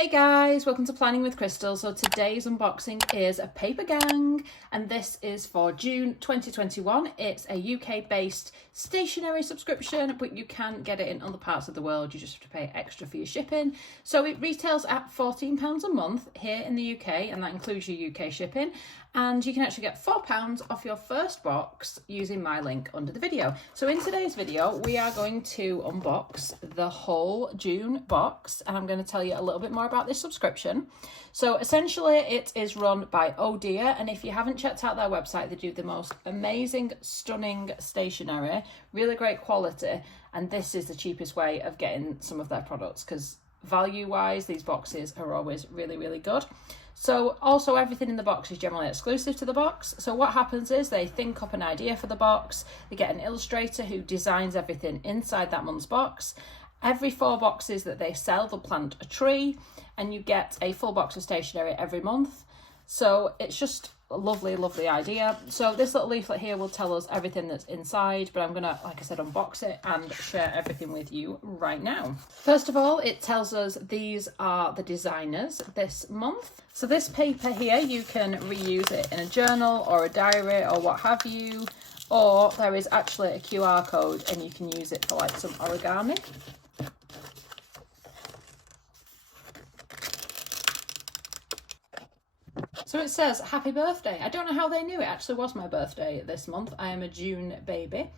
Hey guys, welcome to Planning with Crystal. So today's unboxing is a Papergang and this is for June 2021. It's a UK based stationery subscription, but you can get it in other parts of the world. You just have to pay extra for your shipping. So it retails at £14 a month here in the UK, and that includes your UK shipping. And you can actually get £4 off your first box using my link under the video. So in today's video, we are going to unbox the whole June box, and I'm going to tell you a little bit more about this subscription. So essentially it is run by Oh Dear, and if you haven't checked out their website, they do the most amazing, stunning stationery, really great quality, and this is the cheapest way of getting some of their products because value wise these boxes are always really good. So also everything in the box is generally exclusive to the box. So what happens is they think up an idea for the box, they get an illustrator who designs everything inside that month's box. Every 4 boxes that they sell, they'll plant a tree, and you get a full box of stationery every month. So it's just a lovely idea. So this little leaflet here will tell us everything that's inside, but I'm gonna, like I said, unbox it and share everything with you right now. First of all, it tells us these are the designers this month. So this paper here, you can reuse it in a journal or a diary or what have you, or there is actually a QR code and you can use it for like some origami. So it says, happy birthday. I don't know how they knew it actually was my birthday this month. I am a June baby.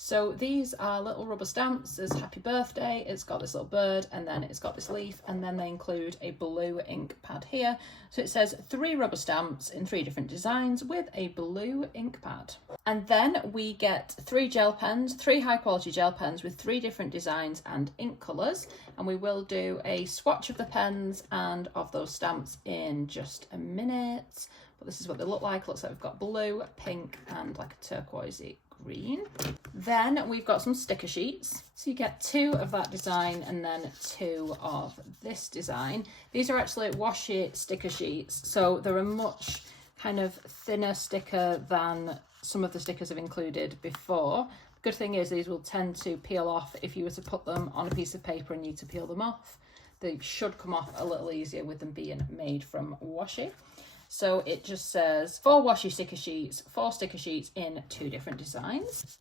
So these are little rubber stamps. There's happy birthday, it's got this little bird, and then it's got this leaf, and then they include a blue ink pad here. So it says 3 rubber stamps in 3 different designs with a blue ink pad. And then we get 3 gel pens, 3 high quality gel pens with 3 different designs and ink colours. And we will do a swatch of the pens and of those stamps in just a minute. But this is what they look like. Looks like we've got blue, pink, and like a turquoisey green. Then we've got some sticker sheets. So you get 2 of that design and then 2 of this design. These are actually washi sticker sheets. So they're a much kind of thinner sticker than some of the stickers I've included before. The good thing is these will tend to peel off if you were to put them on a piece of paper and need to peel them off. They should come off a little easier with them being made from washi. So it just says 4 washi sticker sheets, 4 sticker sheets in 2 different designs.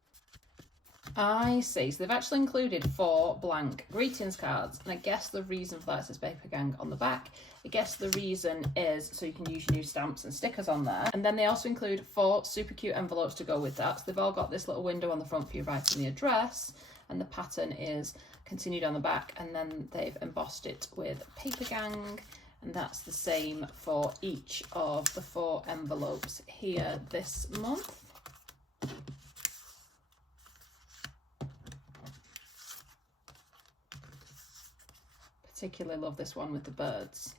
I see, so they've actually included 4 blank greetings cards, and I guess the reason for that says Papergang on the back. I guess the reason is so you can use your new stamps and stickers on there. And then they also include 4 super cute envelopes to go with that. So they've all got this little window on the front for you writing the address, and the pattern is continued on the back, and then they've embossed it with Papergang. And that's the same for each of the 4 envelopes here this month. Particularly love this one with the birds.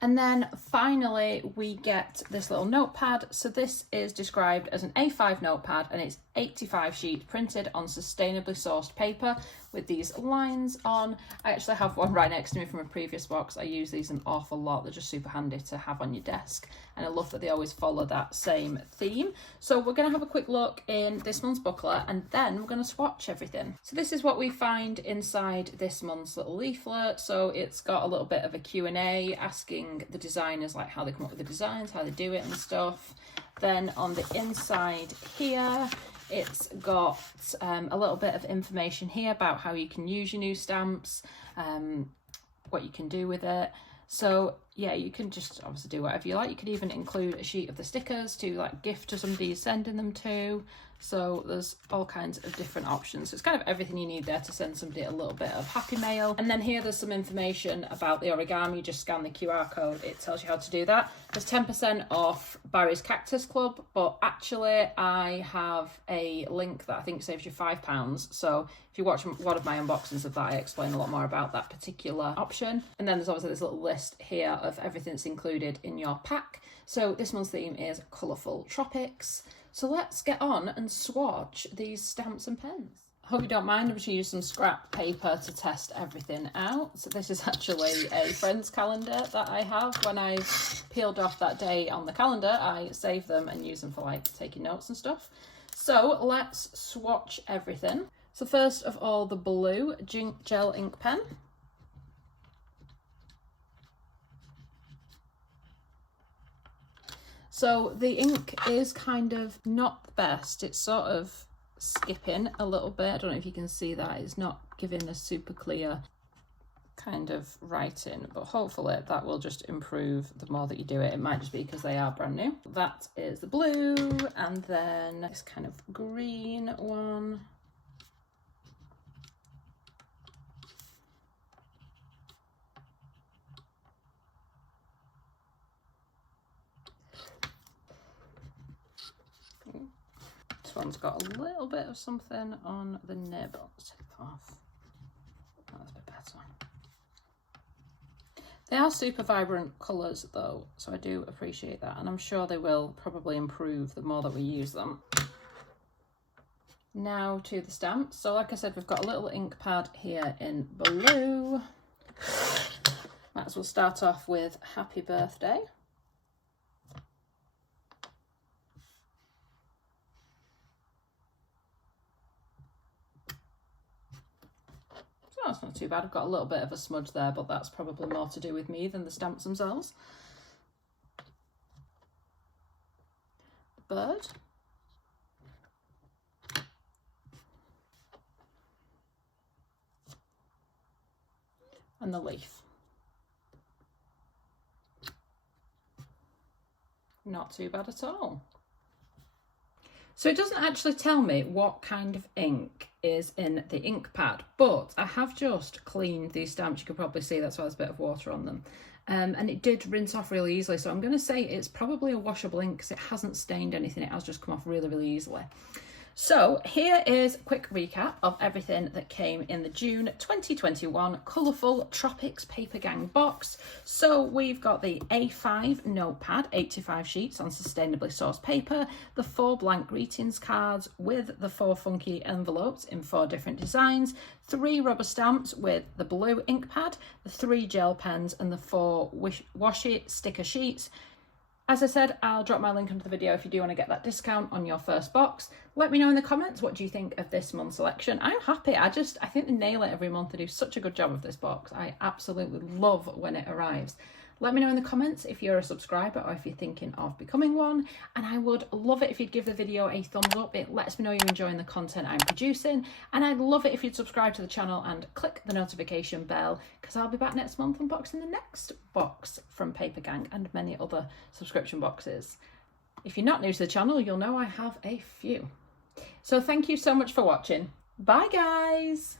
And then finally we get this little notepad. So this is described as an A5 notepad, and it's 85 sheets printed on sustainably sourced paper with these lines on. I actually have one right next to me from a previous box. I use these an awful lot. They're just super handy to have on your desk, and I love that they always follow that same theme. So we're going to have a quick look in this month's booklet, and then we're going to swatch everything. So this is what we find inside this month's little leaflet. So it's got a little bit of a Q&A asking the designers like how they come up with the designs, how they do it and stuff. Then on the inside here, it's got a little bit of information here about how you can use your new stamps, what you can do with it. So yeah, you can just obviously do whatever you like. You could even include a sheet of the stickers to like gift to somebody you're sending them to. So there's all kinds of different options. So it's kind of everything you need there to send somebody a little bit of happy mail. And then here there's some information about the origami. You just scan the QR code, it tells you how to do that. There's 10% off Barry's Cactus Club, but actually I have a link that I think saves you £5. So if you watch one of my unboxings of that, I explain a lot more about that particular option. And then there's obviously this little list here of everything that's included in your pack. So this month's theme is Colorful Tropics. So let's get on and swatch these stamps and pens. I hope you don't mind, I'm just going to use some scrap paper to test everything out. So this is actually a friend's calendar that I have. When I peeled off that day on the calendar, I save them and use them for like taking notes and stuff. So let's swatch everything. So first of all, the blue gel ink pen. So the ink is kind of not the best. It's sort of skipping a little bit. I don't know if you can see that. It's not giving a super clear kind of writing, but hopefully that will just improve the more that you do it. It might just be because they are brand new. That is the blue, and then this kind of green one. This one's got a little bit of something on the nib. Let's take it off. That's a bit better. They are super vibrant colours though, so I do appreciate that, and I'm sure they will probably improve the more that we use them. Now to the stamps. So like I said, we've got a little ink pad here in blue. Might as well start off with happy birthday. Oh, it's not too bad. I've got a little bit of a smudge there, but that's probably more to do with me than the stamps themselves. The bird. And the leaf. Not too bad at all. So it doesn't actually tell me what kind of ink is in the ink pad, but I have just cleaned these stamps. You can probably see that's why there's a bit of water on them. And it did rinse off really easily. So I'm going to say it's probably a washable ink because it hasn't stained anything. It has just come off really, really easily. So here is a quick recap of everything that came in the June 2021 Colorful Tropics Papergang box. So we've got the A5 notepad, 85 sheets on sustainably sourced paper, the 4 blank greetings cards with the 4 funky envelopes in 4 different designs, 3 rubber stamps with the blue ink pad, the 3 gel pens and the 4 washi sticker sheets. As I said, I'll drop my link under the video if you do want to get that discount on your first box. Let me know in the comments, what do you think of this month's selection? I'm happy. I think they nail it every month. They do such a good job of this box. I absolutely love when it arrives. Let me know in the comments if you're a subscriber or if you're thinking of becoming one. And I would love it if you'd give the video a thumbs up. It lets me know you're enjoying the content I'm producing. And I'd love it if you'd subscribe to the channel and click the notification bell, because I'll be back next month unboxing the next box from Papergang and many other subscription boxes. If you're not new to the channel, you'll know I have a few. So thank you so much for watching. Bye guys.